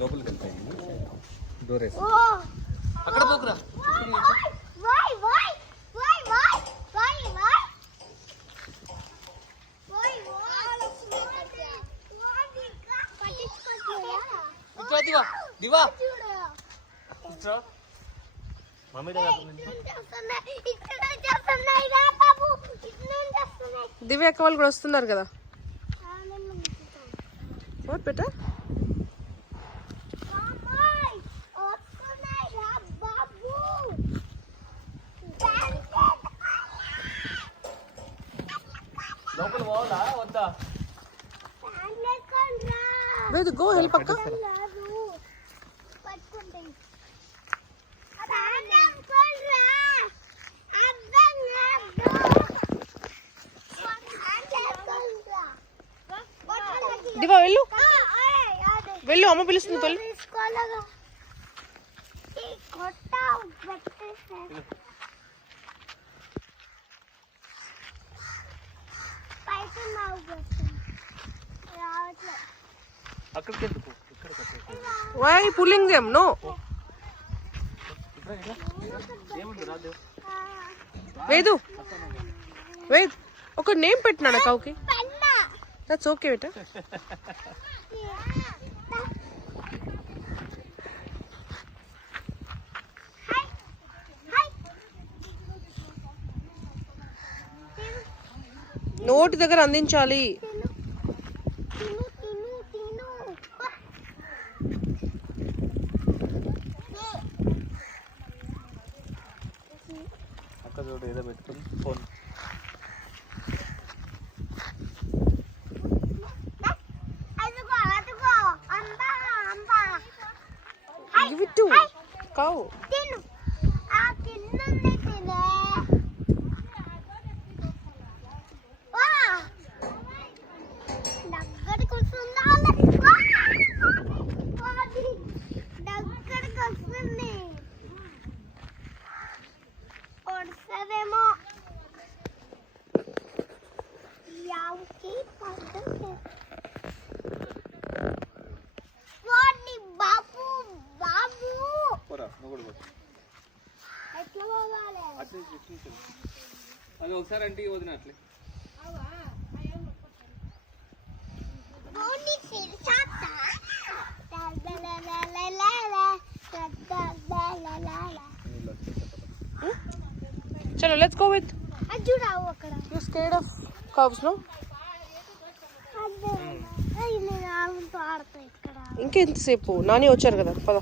లోపలికి వెళ్తాయి డోర్ వేసి అక్కడ పోకురా. దివా దివా దివ్య అక్క వాళ్ళు కూడా వస్తున్నారు కదా. పెట్టా లోపల పోవాలా వద్దా? లేదు గో హెల్ప్ అక్క. దివా వెళ్ళు వెళ్ళు, అమ్మ పిలుస్తుంది వెళ్ళు. అక్కడికి ఎందుకు? Why pulling them? నో. వేదు వేద్ ఒక నేమ్ పెట్టినాడు కౌకి. దట్స్ ఓకే బేటా. నోటి దగ్గర అందించాలి. అక్క చూడు ఏదో పెట్టుకుని phone. Give it to cow. అది ఒకసారి అంటే వదిన అట్లే. Chalo, let's go with. You're scared of cows, no? ఇంకెంతసేపు నాని వచ్చారు కదా, పద.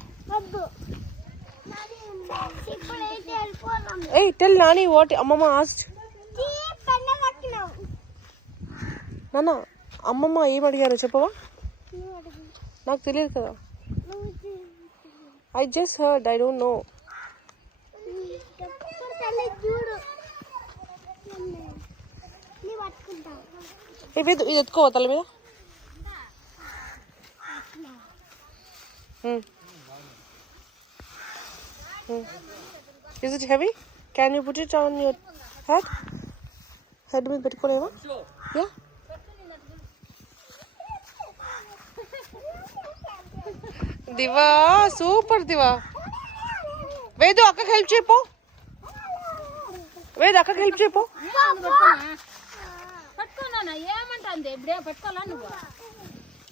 Hey, tell Nani what Amma asked. Nana, Amma ఏం అడిగారో చెప్పవా? నాకు తెలియదు కదా. I just heard, I don't know. ఇది ఎత్తుకో తల మీద. Is it heavy? Can you put it on your head? Head మీద పెట్టుకోలేవా? Yeah. దివా సూపర్ దివా. వేదు అక్కకి హెల్ప్ చేయపో. వేదు అక్కకి హెల్ప్ చేయపో.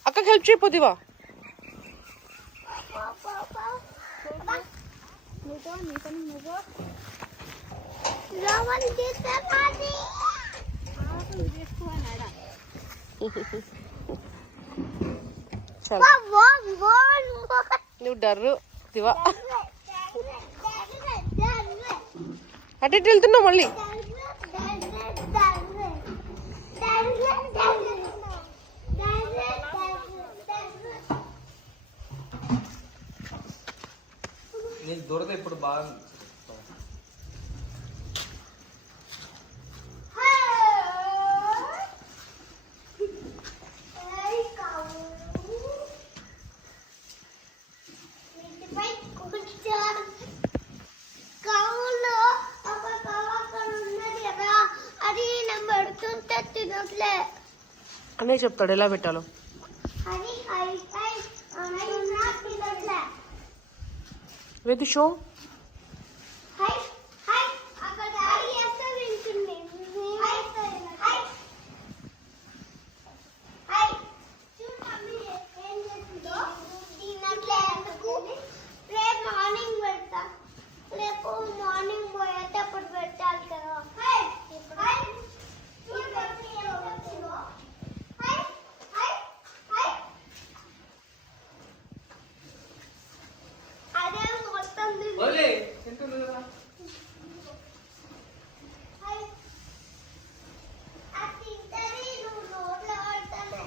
అక్కకి హెల్ప్ చేయపో దివా. నువ్వు డర్రు దివా. అటు ఇటు వెళ్తున్నావు మళ్ళీ. నీకు దొరద ఇప్పుడు బాగా. అన్నయ్య చెప్తాడు ఎలా పెట్టాలో. Where the show? Hi hi అక్కడ డాడీ చేస్తా వింటుంది హాయ్ హాయ్ హాయ్ చూడు మమ్మీ ఏం చేస్తుందో దీనట్లే ఎందుకు రేపు మార్నింగ్ పెడతా రేపు మార్నింగ్ పోయేటప్పుడు పెట్టాలి కదా హాయ్ హాయ్ చూడు మమ్మీ ఏం చేస్తుందో హాయ్ హాయ్ హాయ్ అదే మొత్తం ఓలే తింటుంది కదా హాయ్ ఆ తింటది నువ్వు నోట్లో పడతానే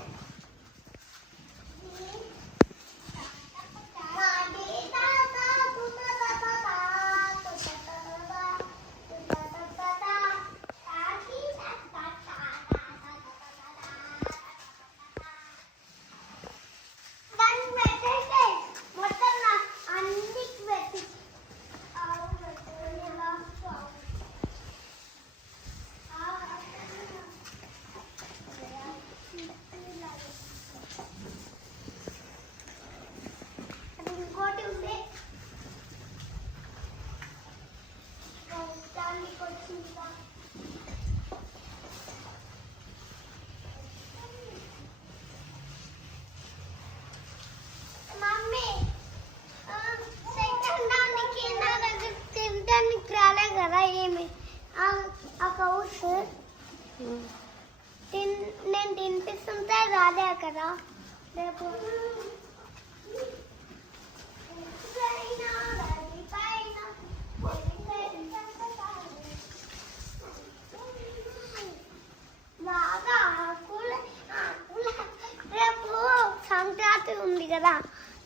దానికి పెట్టేస్తే మొత్తం అన్నిటికి పెట్టి అది ఇంకోటి ఉంది దానికి వచ్చింది మమ్మీ సెకండ్ దానికి నా దగ్గర తినడానికి రాలే కదా ఏమి ఆ కౌస్ నేను తినిపిస్తుంటే రాలే కదా రేపు బాగా రేపు సంక్రాంతి ఉంది కదా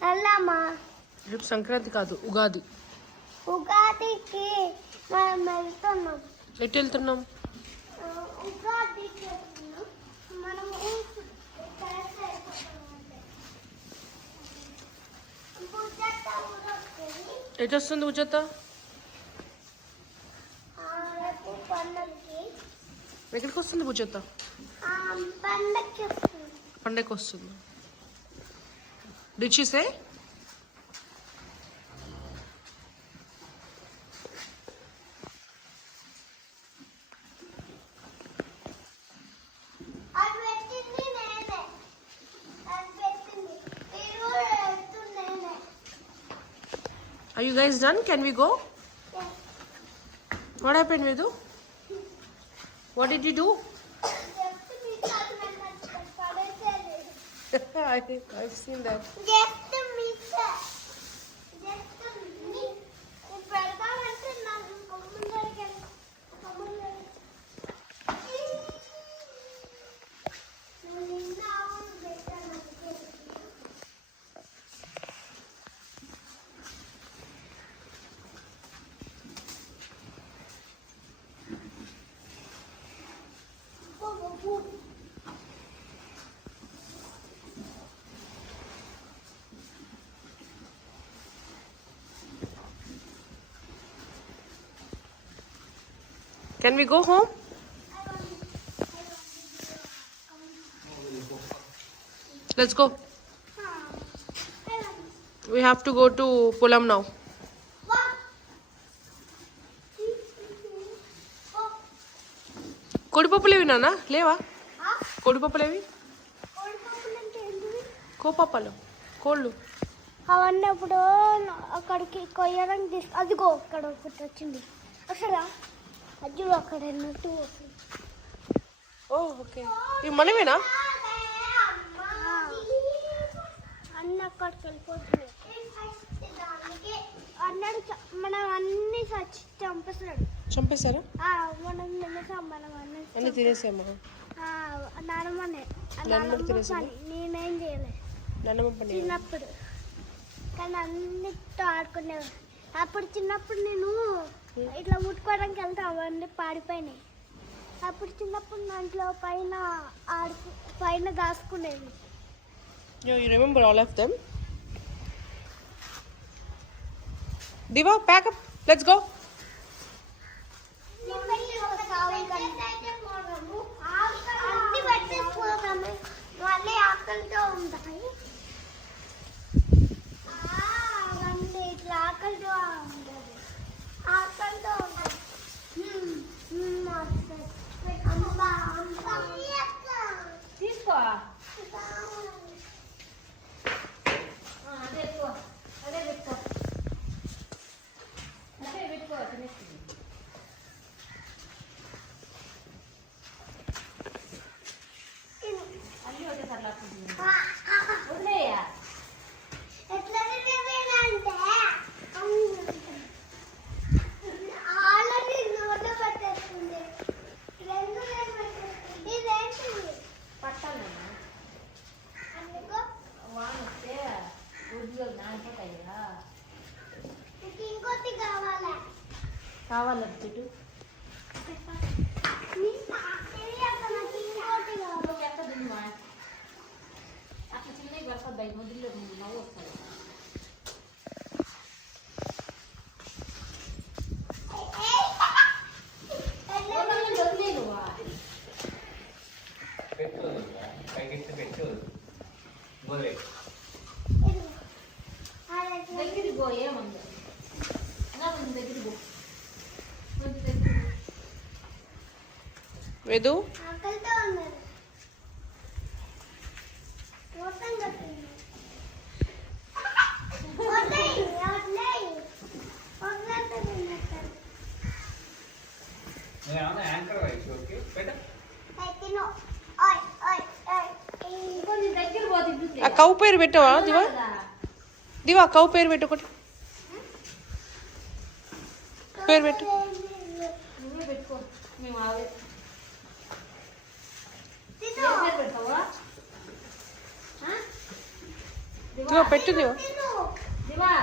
వెళ్దామా రేపు సంక్రాంతి కాదు, ఉగాది. ఉగాదికి మనం వెళ్తున్నాం ఎటు వెళ్తున్నాం? ఉగాదికి వెళ్తున్నాం మనము కరెక్ట్ అయిపోతామంటే బుజ్జత్త ఊరొస్తుంది ఎటు వస్తుంది ఉజత? రేపు పండగకి ఎక్కడికి వస్తుంది ఉజత? పండగకి వస్తుంది పండగకి వస్తుంది. Did she say? అది పెట్టింది నేనే అది పెట్టింది మీరు వెళ్తుంది నేనే Are you guys done? Can we go? What happened, Vedu? What did you do? Just మీ కాదు నన్ను పడేసేది I've seen that. Just miss just miss పెడతామంటే నాకు ముందరికి నిన్న పెట్టాను Can we go home? Let's go. We have to go to Pulam now. కోడిపప్పులు ఏవి నాన్న లేవా? కోడిపప్పులు ఏవి? కోపప్పలు కోళ్ళు. అవన్నీ అప్పుడు అక్కడికి కొయ్యడానికి అదిగో అక్కడ ఒకటి వచ్చింది అసలు అజ్జు అక్కడ ఉన్నట్టు ఓ ఓకే. ఇవి మనమేనా? అన్నీ అక్కడికి వెళ్ళిపోతుంది అన్నాడు మనం అన్ని చంపేస్తున్నాడు. చంపేశారా? మనం తినేసాం మనం అన్ని తినేసామా? నానమ్మనే నాన్నమ్మ తినేసామా? నేనేం చేయలేదు నాన్నమ్మ పని చిన్నప్పుడు కానీ అన్నిటితో ఆడుకునేవాడు. అప్పుడు చిన్నప్పుడు నేను ఇట్లా ముట్టుకోవడానికి వెళ్తా అవన్నీ పాడిపోయినాయి. అప్పుడు చిన్నప్పుడు దాంట్లో పైన దాచుకునేది. You remember all of them? Diva, pack up. Let's go. అన్ని పెట్టేసుకోగానే మళ్ళీ ఆకలితో ఉంటాయి. అవన్నీ ఇట్లా ఆకలితో కావాలంటే చెట్టు అట్లా చిన్నవి పడుతుంది మొదలు నవ్వు వస్తుంది పెట్టు పైకి పెట్టు గోరే దగ్గరికి పో ఏమంది దగ్గరికి పో కొంచెం దగ్గరికి వేదు ఆకలితో ఉన్నారు మొత్తం కట్టింది నువ్వేమన్నా యాంకర్ వైపు ఓకే పెట్ట కొంచెం దగ్గర పోతుంది ఆ కౌ పేరు పెట్టవా దివా దివా కౌ పేరు పెట్టు ఒకటి పేరు పెట్టు నువ్వే పెట్టుకో మేము ఆవే పెడతావా దివా పెట్టు దివా దివా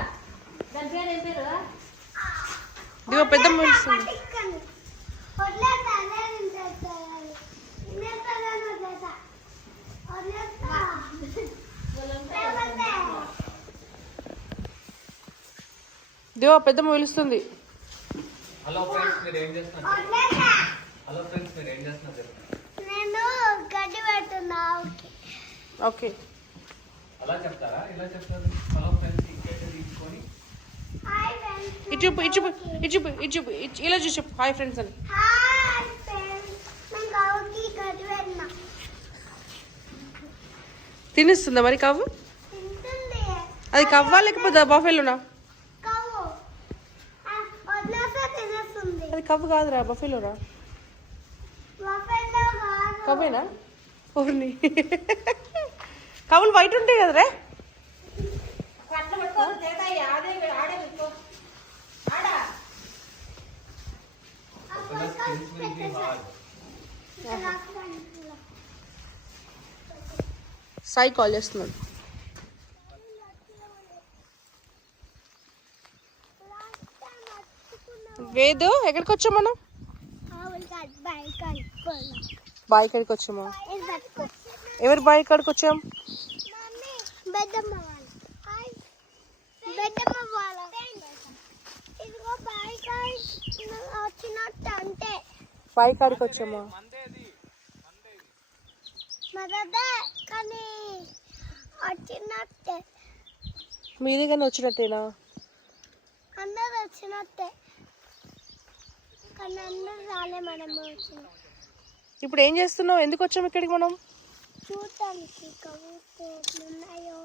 దాని పేరు ఏం పేరు దివా పెద్దమ్మ పిలుస్తుంది దివా పెద్దమ్మ పిలుస్తుంది హలో ఫ్రెండ్స్ మీరు ఏం చేస్తున్నారు హలో ఫ్రెండ్స్ మీరు ఏం చేస్తున్నారు చెప్పండి. నేను గడ్డి పెడుతున్నా ఓకే అలా చెప్తారా ఇలా చెప్తారు హలో ఫ్రెండ్స్ ఇంకేట తీసుకొని హాయ్ ఫ్రెండ్స్ ఇటు చూపు ఇటు చూపు ఇటు చూపు ఇటు చూపు ఇలా చూసి చెప్పు హాయ్ ఫ్రెండ్స్ అని హాయ్ ఫ్రెండ్స్ నేను కావుకి గడ్డి పెట్టినా తినిస్తుందా మరి కవ్వు తింటుంది అది కవ్వా లేకపోతే బఫెలోనా కావు వదిలేస్తే తినేస్తుంది అది కవ్వు కాదురా బఫెలోనా బఫెల్లో కాదు కవ్వేనా ఓర్ని కవ్వులు వైట్ ఉంటాయి కదరా అట్లా పెట్టుకో తేతాయి ఆడే ఆడే పెట్టుకో ఆడా skills will be hard Sai call చేస్తున్నాడు వేదు ఎక్కడికి వచ్చాం మనం బాయ్ కాడికి వచ్చామా ఎవరు బాయ్ కాడికి వచ్చాం బెద్దమ్మ వాళ్ళ బెద్దమ్మ వాళ్ళ ఇదిగో బైక్ వచ్చినట్టు అంటే బాయ్ కాడికి వచ్చామా మరదే కానీ వచ్చినట్టే మీది కానీ వచ్చినట్టేనా అందరు వచ్చినట్టే కానీ అందరు రాలే మనము వచ్చిన ఇప్పుడు ఏం చేస్తున్నావు ఎందుకు వచ్చాము ఇక్కడికి మనం చూడటానికి కబూర్స్ ఎట్లున్నాయో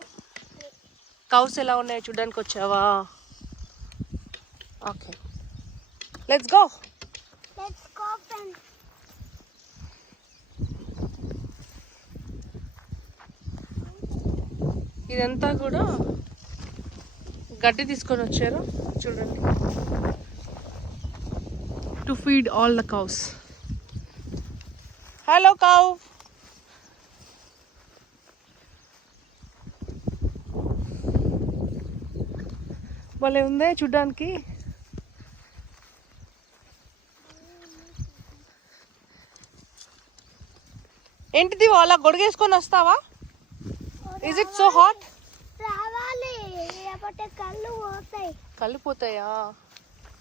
కౌస్ ఎలా ఉన్నాయో చూడడానికి వచ్చావా okay let's go let's go friends ఇదంతా కూడా గడ్డి తీసుకొని వచ్చారు చూడండి to feed all the cows hello cow భలే ఉందే చూడ్డానికి ఏంటిది అలా గొడుగేసుకొని వస్తావా ఇస్ ఇట్ సో హాట్ రావాలి లేకపోతే కళ్ళు పోతాయి కళ్ళు పోతాయా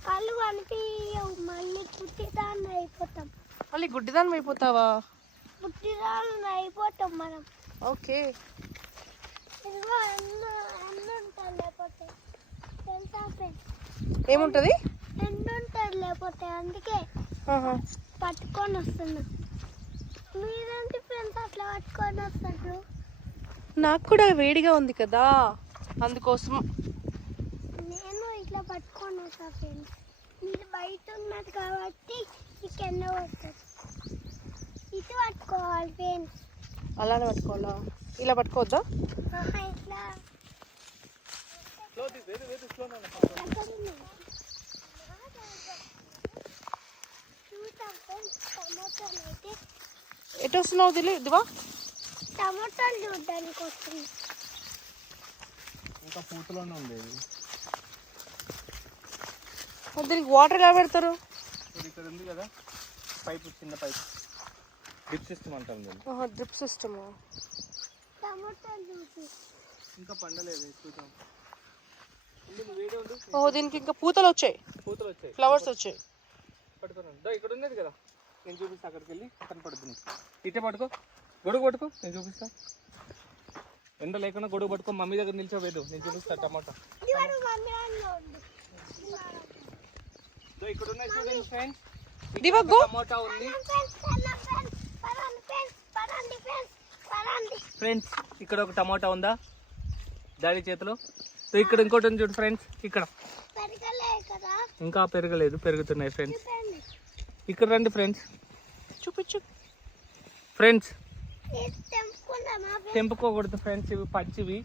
కళ్ళు కనిపించవు మళ్ళీ పుట్టిదాన్ని అయిపోతాం మళ్ళీ గుడ్డిదాన్ని అయిపోతావా పుట్టిదాన్ని అయిపోతాం మనం ఓకే ఇదిగో ఎన్ని ఉంటుంది లేకపోతే తెలుసా ఫ్రెండ్స్ ఏముంటది ఎన్ని ఉంటుంది లేకపోతే అందుకే పట్టుకొని వస్తున్నా మీరేంటి ఫ్రెండ్స్ అట్లా పట్టుకొని వస్తారు నాకు కూడా వేడిగా ఉంది కదా అందుకోసం నేను ఇట్లా పట్టుకొని వస్తా ఫ్రెండ్స్ మీరు బయట ఉన్నది కాబట్టి చికెన్ వస్తుంది ఇటు పట్టుకోవాలి ఫ్రెండ్స్ అలానే పట్టుకోవాలా ఇలా పట్టుకోవద్దా ఇట్లా చూద్దాం ఫ్రెండ్స్ టమాటాలు అయితే ఎటు వస్తున్నావు దివా టమాటాలు చూడడానికి వస్తుంది ఇంకా పూతలోనే ఉంది మరి దీనికి వాటర్ ఎలా పెడతారు? ఇప్పుడు ఇక్కడ ఉంది కదా పైప్, చిన్న పైప్, డ్రిప్ సిస్టమ్ అంటాం దీన్ని. Drip system. ఇంకా పండలేదు, చూద్దాం. వీడియో ఉంది. ఓహో, దీనికి ఇంకా పూతలు వచ్చాయి, పూతలు వచ్చాయి, ఫ్లవర్స్ వచ్చాయి. పట్టుకోనండి. ఇక్కడ ఉన్నది కదా, నేను చూపిస్తా. అక్కడికి వెళ్ళి కనపడుతుంది. ఇటే పట్టుకో, గొడుగు పట్టుకో, నేను చూపిస్తా. ఎండ లేకుండా గొడుగు పట్టుకో. మమ్మీ దగ్గర నిల్చోవేదు, నేను చూపిస్తా. టమాటా ఇక్కడ ఉన్నాయి చూడండి ఫ్రెండ్స్. టమాటా ఉంది ఫ్రెండ్స్. ఇక్కడ ఒక టమాటా ఉందా డాడీ చేతిలో? సో ఇక్కడ ఇంకోటి ఉంది చూడు ఫ్రెండ్స్. ఇక్కడ ఇంకా పెరగలేదు, పెరుగుతున్నాయి ఫ్రెండ్స్. ఇక్కడ రండి ఫ్రెండ్స్, చూపించు ఫ్రెండ్స్. తెంపుకోకూడదు ఫ్రెండ్స్, ఇవి పచ్చివి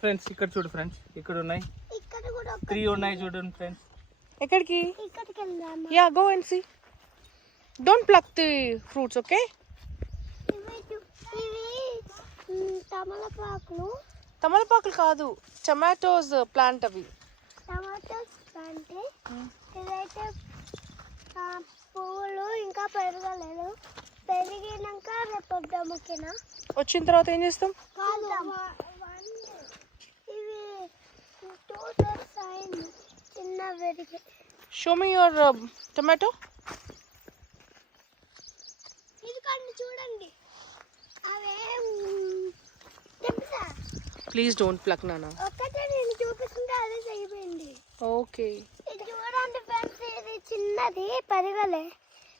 ఫ్రెండ్స్. ఇక్కడ చూడు ఫ్రెండ్స్, ఇక్కడ ఉన్నాయి 3 ఉన్నాయి చూడండి ఫ్రెండ్స్. ఎక్కడికి? Yeah, go and see. Don't pluck the fruits, okay? తమలపాకులు కాదు, టమాటోస్ ప్లాంట్ అవి. Tomatoes plant. ఇదైతే పువ్వులు ఇంకా పెరగలేదు. పెరిగినాక రేపు వద్దాం, ఓకేనా? వచ్చిన తర్వాత ఏం చేస్తాం? ఇవి 2 days అయింది చిన్న పెరిగి. Show me your tomato. ఇది కండి చూడండి. అవే ప్లీజ్ డోంట్ ప్లక్ నానా. ఒక్కటే నేను చూపిస్తుంటే అదే అయిపోయింది. ఓకే, ఇది చూడండి ఫ్రెండ్స్, ఇది చిన్నది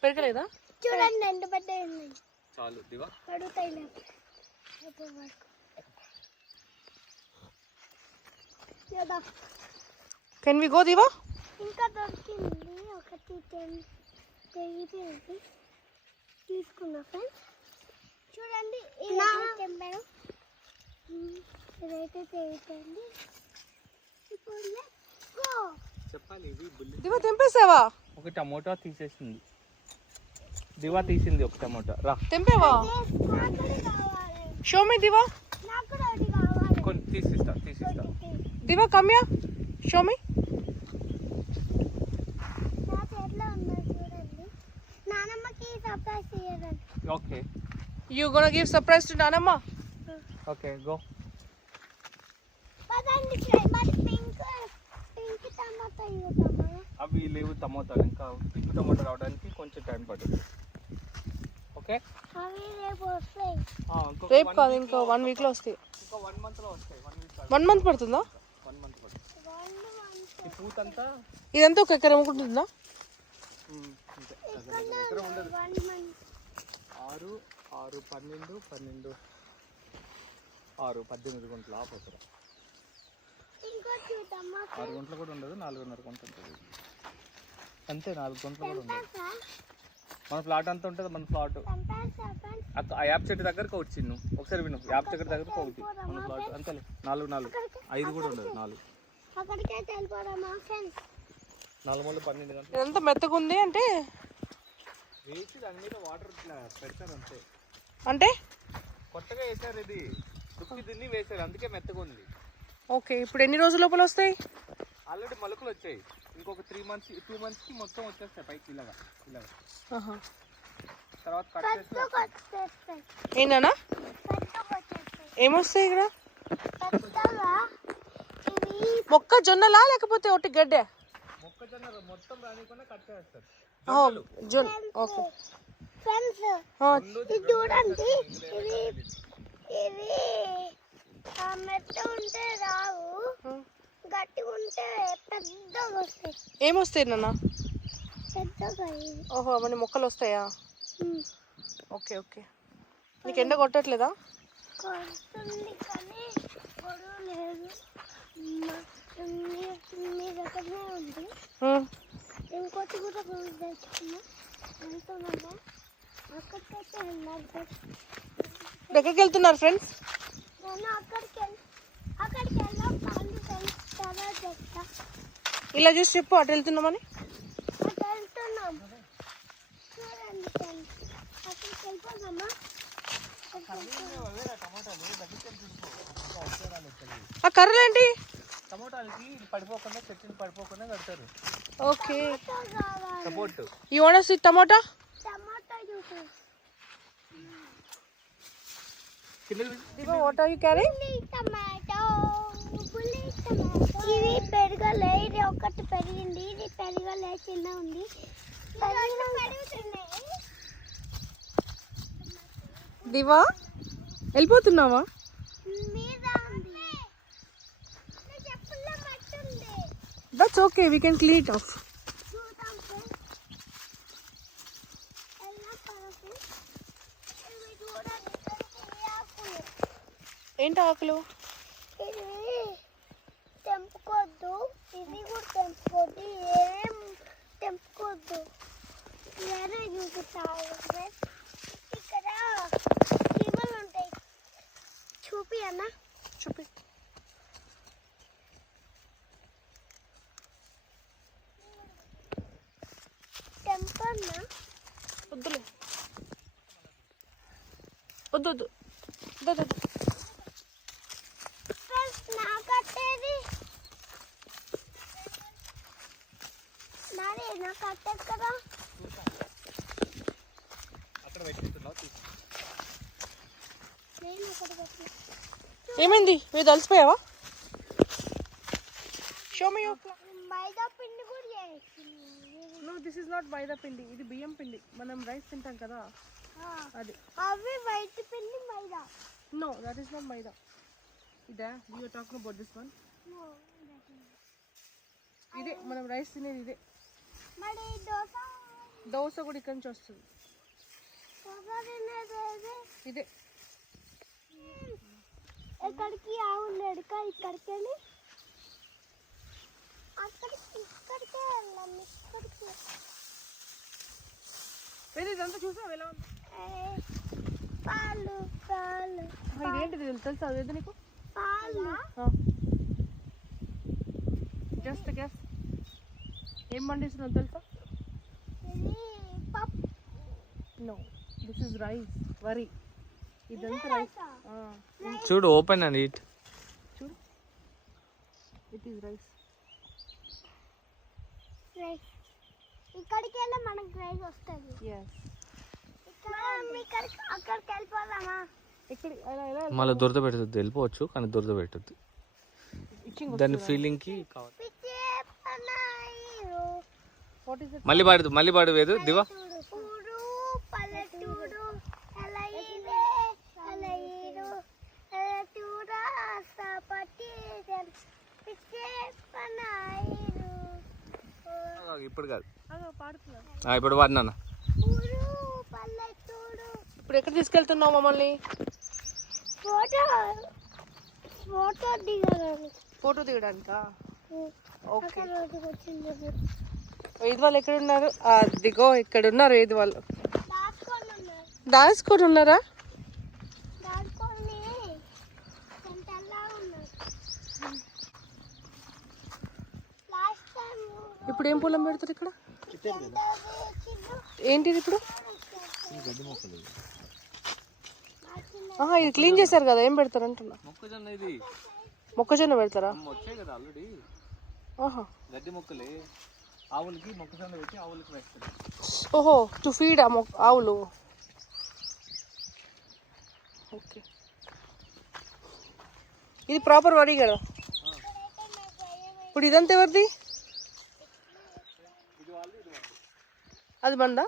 పెరగలేదా? చూడండి ఎంత పెద్ద ఉంది. చాలు దివా, పడుతాయి లేదా. Can we go Diva? ఇంకా దొరికింది ఒకటి, 10 తెగిపోయింది. తీసుకున్నా ఫ్రెండ్స్. చూడండి తెంపాను, ఇదైతే తెగిపోయింది. ఇప్పుడు చెప్పాలి. ఇవి దివా తెంపేసావా? ఒక టమోటా తీసేసింది దివా, తీసింది ఒక టమోటా. రా తెంపేవా? కావాలి. Show me Diva. నాకు కూడా ఒకటి కావాలి. కొన్ని తీసిస్తా. Diva come ya, show me. నా చేతిలో ఉన్నది చూడండి. నానమ్మకి సర్ప్రైజ్ చేయాలండి. Okay, you gonna give surprise to నానమ్మ? Okay go. పదండి మరి పింక్ టమాటా ఇవ్వతామా? అవి లేవు టమోటాలు, ఇంకా పింక్ టమోటా రావడానికి కొంచెం టైం పడుతుంది. ఓకే, అవి రేపు వస్తాయి. రేపు కాదు, ఇంకా 1 week లో వస్తాయి. ఇంకా 1 month లో వస్తాయి. 1 month పడుతుందా? 1 month పడుతుంది. ఈ పూతంతా ఇదంతా ఒక ఎకరం ఉంటుందా? దగ్గర ఉండదు. 6, 6, 12, 12, 6, 18 గుంటలు ఆపోతారు. 6 గుంటలు కూడా ఉండదు, 4.5 గుంటలు ఉంటుంది అంతే. 4 గుంటలు కూడా ఉండదు. మన ఫ్లాట్ అంతా ఉంటుంది. మన ఫ్లాట్ ఆ యాప్ చెట్టు దగ్గరకు వచ్చింది. ఒకసారి విను, యాప్ చెట్టు దగ్గరకు ఒకటి మన ఫ్లాట్ అంతే. 4, 5 కూడా ఉండదు. 4 మూల 12 గంటలు. ఇదంతా మెత్తగా ఉంది అంటే వేసి దాని మీద వాటర్ ఇట్లా పెడతారు అంతే. అంటే కొత్తగా వేసారు, ఇది దుక్కి దున్ని వేసారు, అందుకే మెత్తగా ఉంది. ఓకే, ఇప్పుడు ఎన్ని రోజుల లోపల వస్తాయి? ఆల్రెడీ మొలకలు వచ్చాయి. ఇంకొక 2 months కి మొత్తం వచ్చేస్తాయి పైకి ఇలాగా. తర్వాత కట్ చేస్తాయి. ఏంటన్నా ఏమొస్తాయి ఇక్కడ? మొక్కజొన్నలా లేకపోతే ఒకటి గడ్డే? మొక్కజొన్న మొత్తం రానికుండా కట్ చేస్తారు. ఓకే ఫ్రెండ్స్, ఇది చూడండి. ఇవి మెత్త ఉంటే రావు, గట్టిగా ఉంటే పెద్దగా వస్తాయి. ఏమొస్తాయి నాన్న? పెద్దగా. ఓహో, అవన్నీ మొక్కలు వస్తాయా? Okay okay. నీకు ఎండ కొట్టట్లేదా? కొడుతుంది కానీ గొడవ లేదు. మీ దగ్గరనే ఉంది. ఇంకోటి కూడా తెచ్చుకున్నా. వెళ్తున్నాము. అక్కడికైతే వెళ్ళాలి. ఎక్కడికి వెళ్తున్నారు ఫ్రెండ్స్? నేను అక్కడికి వెళ్ళాం. తర్వాత చెప్తా. ఇలా చూసి చెప్పు, అటు వెళ్తున్నామని. అటు వెళ్తున్నాం. చూడండి ఫ్రెండ్స్, అక్కడికి వెళ్ళిపోదామా? ఆ కర్రలు ఏంటి? సపోటాలకి ఇది పడిపోకుండా చెట్టుని పడిపోకుండా కడతారు. Okay. Support. You want to see tomato? Tomato juice. Diva, what are you carrying? Tomato. ఇది పెరగలే, ఇది ఒకటి పెరిగింది, ఇది పెరగలే, చిన్న ఉంది. దివా వెళ్ళిపోతున్నావా? మీద ఉంది. చెప్పుల్లో మట్టి ఉంది. That's okay, we can clean it off. చూద్దాం ఫ్రెండ్స్. ఎలా పరపు. ఇవి చూడండి ఈ ఆకులు. ఏంటి ఆకులు? ఇది తెంపుకోవద్దు, ఇది కూడా తెంపుకోవద్దు, ఏం తెంపుకోవద్దు. వేరే చూపిస్తాను ఫ్రెండ్స్. ఇక్కడ చీమలు ఉంటాయి, చూపి అన్న. చూపి. తెంపన్నా. వద్దులే, వద్దు వద్దు వద్దు వద్దు. ఫ్రెండ్స్ నా కట్టేది నాదే, నా కట్టేది కదా. అక్కడ పెట్టుకుంటున్నావు. నేను ఒకటి పెట్టిన. ఏమైంది? మీరు తలిసిపోయావా? షో మీ మైదా పిండి కూడా చేసి. నో, దిస్ ఇస్ నాట్ మైదా పిండి, ఇది బియ్యం పిండి. మనం రైస్ తింటాం కదా అది. అవి వైట్ పిండి మైదా. No, that is not maida. ఇదా you are talking about this one? ఇదే మనం రైస్ తినేది ఇదే. మరి దోశ దోశ కూడా ఇక్కడి నుంచి వస్తుంది. తినేది ఇదే. ఎక్కడికి ఆవులు ఎడక, ఇక్కడికి వెళ్ళి అక్కడికి ఇక్కడికే వెళ్ళాం. ఇక్కడికి ఇదంతా చూసావు ఎలా ఉంది? పాలు పాలు ఇదేంటిది తెలుసా? అదేదో నీకు పాలు. Just gas. ఏం పండిస్తున్నావు తెలుసా? ఇది పప్పు. నో, దిస్ ఇస్ రైస్, వరి. ఇదంతా రైస్. చూడు, ఓపెన్ అండ్ ఈట్. చూడు, ఇట్ ఈస్ రైస్. రైస్ ఇక్కడికి వెళ్ళి మనకు రైస్ వస్తుంది. ఇక్కడికి అక్కడికి వెళ్ళిపోదామా? ఇక్కడ ఎలా ఎలా మళ్ళీ దురద పెట్టద్దు, వెళ్ళిపోవచ్చు కానీ దురద పెట్టద్దు. ఇచ్చింగ్ దాని ఫీలింగ్ కి కావాలి. పిచ్చే పనాయిరు. What is it? మళ్ళీ పాడు వేదు దివా. ఊరు పల్లెటూరు ఎలయిరే ఎలయిరు ఎలటూరా సపటి పిచ్చే పనాయిరు. ఇప్పుడు కాదు, పాడుతున్నా. ఇప్పుడు వాడినా. ఊరు పల్లెటూరు. ఇప్పుడు ఎక్కడ తీసుకెళ్తున్నావు మమ్మల్ని? ఫోటో ఫోటో దిగడానికి. ఫోటో దిగడానికా? ఓకే. అక్కడ రోజుకి వచ్చింది. ఏది వాళ్ళు ఎక్కడ ఉన్నారు? అదిగో ఇక్కడ ఉన్నారు. ఏది వాళ్ళు దాచుకొని ఉన్నారు. దాచుకొని ఉన్నారా? దాచుకొని సెంటర్లా ఉన్నారు. లాస్ట్ టైం ఇప్పుడు ఏం పొలం పెడతారు ఇక్కడ? ఏంటిది ఇప్పుడు? ఇది క్లీన్ చేశారు కదా, ఏం పెడతారు అంటున్నా? మొక్కజొన్న. ఇది మొక్కజొన్న పెడతారా? వచ్చాయి కదా ఆల్రెడీ. ఆహా. గడ్డి మొక్కలే ఆవులకి మొక్కజొన్న పెట్టి ఆవులకి వేస్తారు. ఓహో, టు ఫీడ్ ఆవులు. ఓకే. ఇది ప్రాపర్ వరి కదా? ఇప్పుడు ఇదంతా ఎవరిది? అది బందా?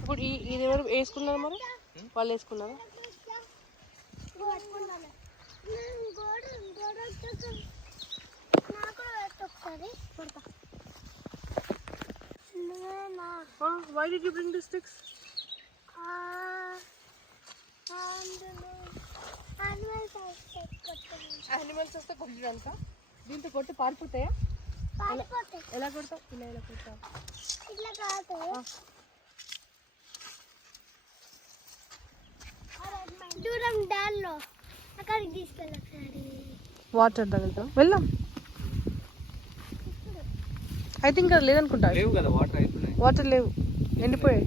ఇప్పుడు ఇది ఎవరు వేసుకున్నారు మరి? వాళ్ళు వేసుకున్నారా? Why did you bring the sticks? Animals వస్తే కొట్టడానికా? దీంతో కొట్టి పారిపోతాయా? ఎలా కొడతావు? ఇలా కొడతావు? ఇట్లా కాదు. దూరం దారిలో ఎక్కడికి తీసుకెళ్ళి ఒకసారి వాటర్ తగులుతాం వెళ్దాం. ఐ థింక్ అది లేదనుకుంటా. లేవు కదా వాటర్ అయిపోయినాయి. వాటర్ లేవు, ఎండిపోయాయి.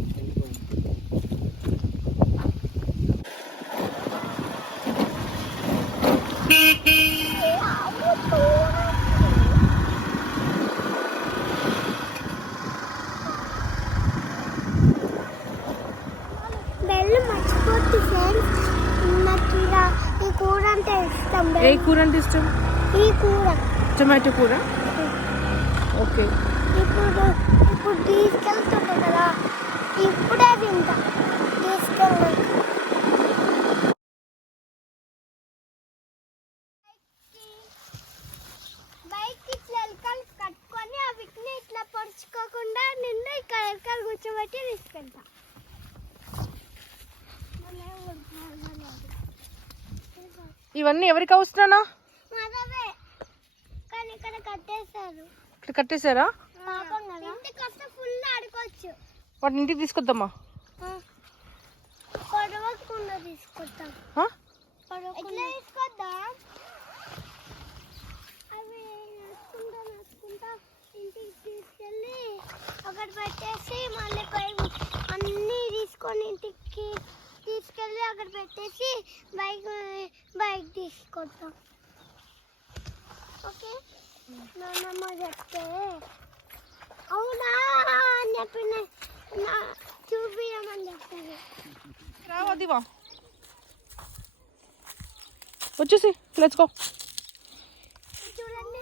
బెల్లు మర్చిపోద్దు ఫ్రెండ్స్. నాకు ఈ కూర అంటే ఇష్టం. ఏ కూర అంటే ఇష్టం? ఈ కూర టొమాటో కూర. ఓకే, ఇప్పుడు తీసుకెళ్తుంటా కదా, ఇప్పుడే తింటా తీసుకెళ్ళి. బైక్ ఇట్లా ఎలకలు కట్టుకొని ఆ వీటిని ఇట్లా పొడుచుకోకుండా నిన్ను ఇక్కడ ఎలకలు కూర్చోబెట్టి తీసుకెళ్తా. ఇవన్నీ ఎవరికి అవసరానా? మదవే కానీ ఇక్కడ కట్టేశారు. ఇక్కడ కట్టేశారా? పాపం కదా, ఇంటికి వస్తే ఫుల్ ఆడుకోవచ్చు. వాటిని ఇంటికి తీసుకొద్దామా? పొడవకుండా తీసుకొద్దాం. ఎట్లా తీసుకొద్దాం? అవి నడుచుకుంటా ఇంటికి తీసుకెళ్ళి అక్కడ పెట్టేసి మళ్ళీ అన్నీ తీసుకొని ఇంటికి తీసుకెళ్ళి అక్కడ పెట్టేసి బైక్ తీసుకొద్దాం. ఓకే, నాన్నమ్మ చెప్తే అవునా అని చెప్పి చూపించమని చెప్తాను. రావదివా వచ్చేసి లెట్స్ గో. చూడండి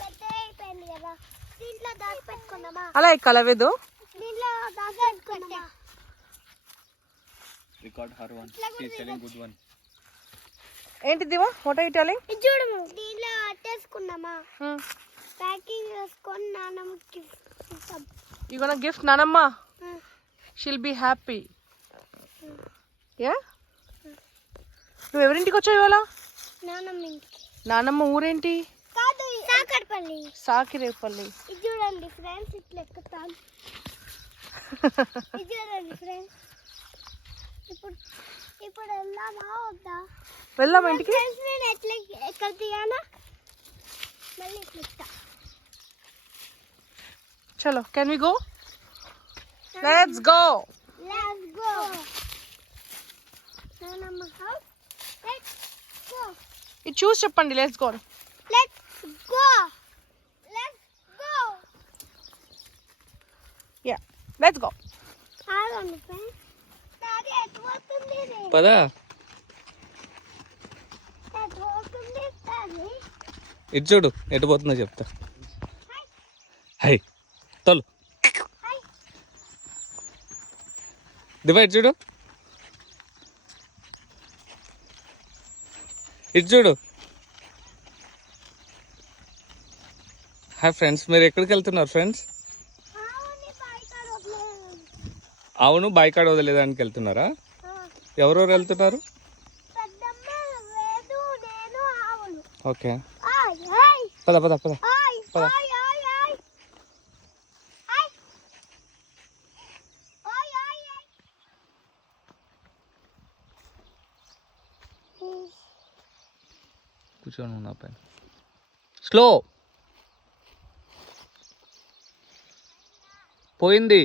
పెద్ద అయిపోయింది కదా, దీంట్లో దాచి పెట్టుకుందామా? అలా ఎక్కలవేదు. దీంట్లో దాచి పెట్టుకుందామా? Record her one. She is telling good one. ఏంటి Diva? What are you telling? ఇది చూడము, దీంట్లో అట్టేసుకుందామా? ప్యాకింగ్ చేసుకొని నాన్నమ్మకి ఇస్తాం. యు గోనా గిఫ్ట్ నానమ్మ? She'll be happy. యా, నువ్వు ఎవరింటికి వచ్చావు ఇవాళ? నాన్నమ్మ ఇంటికి. నానమ్మ ఊరేంటి? కాదు, సాకర్పల్లి. సాకిరేపల్లి. ఇది చూడండి ఫ్రెండ్స్, ఇట్లా ఎక్కుతాం. ఇది చూడండి ఫ్రెండ్స్, ఇప్పుడు వెళ్దామా వద్దా? వెళ్దామా ఇంటికి? ఫ్రెండ్స్ నేను ఎట్లా ఎక్కడ దిగానా మళ్ళీ ఇట్లా. చలో, can we go? Let's go. Let's go. నానమ్మ హౌస్. Let's go. ఇది చూసి చెప్పండి. Let's go. Let's go. Let's go. Yeah, let's go. ఆగండి ఫ్రెండ్స్, డాడీ ఎటు పోతుంది? పదా ఎటు పోతుంది డాడీ? ఇటు చూడు ఎటు పోతుందో చెప్తా. హై తోలు దివా, ఇటు చూడు, ఇటు చూడు. హాయ్ ఫ్రెండ్స్, మీరు ఎక్కడికి వెళ్తున్నారు ఫ్రెండ్స్? అవును, బాయికాడ వదిలేదానికి వెళ్తున్నారా? ఎవరెవరు వెళ్తున్నారు? ఓకే, పద పద పద పద. కూర్చోను నా పైన. స్లో పోయింది.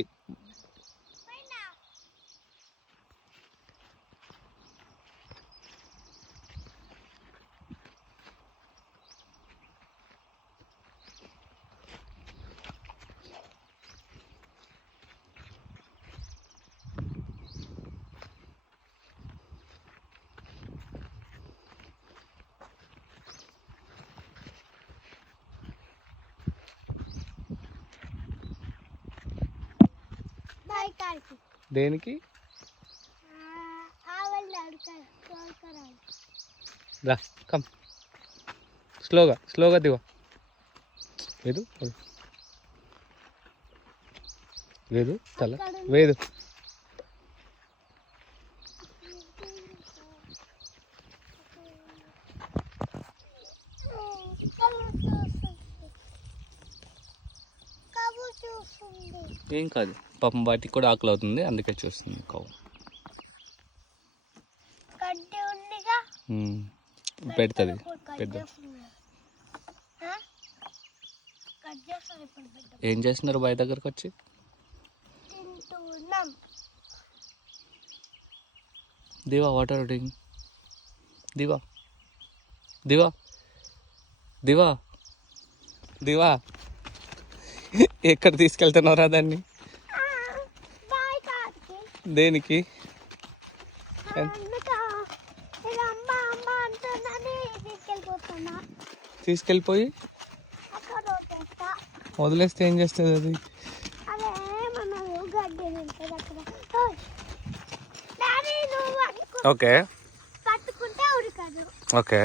దేనికి? రా కమ్, స్లోగా స్లోగా దివా. వేదు వేదు తల వేదు. ఏం కాదు పాపం, వాటికి కూడా ఆకలి అవుతుంది అందుకే చూస్తుంది. కవ్వు గడ్డి పెడుతుంది పెద్ద కట్ చేస్తాను ఇప్పుడు బిడ్డ ఏం చేస్తున్నారు బాయ్ దగ్గరకు వచ్చి? తింటున్నాం. దివా వాటర్ డూయింగ్? దివా దివా దివా దివా ఎక్కడ తీసుకెళ్తున్నారా దాన్ని? బాయ్ కాకి దేనికి? అందుక ఇలా అమ్మ అమ్మ అంటుందని తీసుకెళ్ళిపోతున్నా. తీసుకెళ్ళిపోయి అక్కడ వదిలేస్తా. వదిలేస్తే ఏం చేస్తుంది అది? అదే మనము గడ్డి తింటుంది అక్కడ. ఓయ్. డాడీ నువ్వు అనుకో ఓకే పట్టుకుంటే ఉడకదు. ఓకే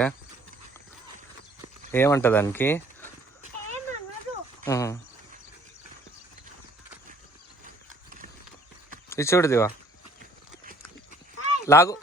ఏమంట దానికి? ఏమనదు. ఇది చూడు దివా, లాగు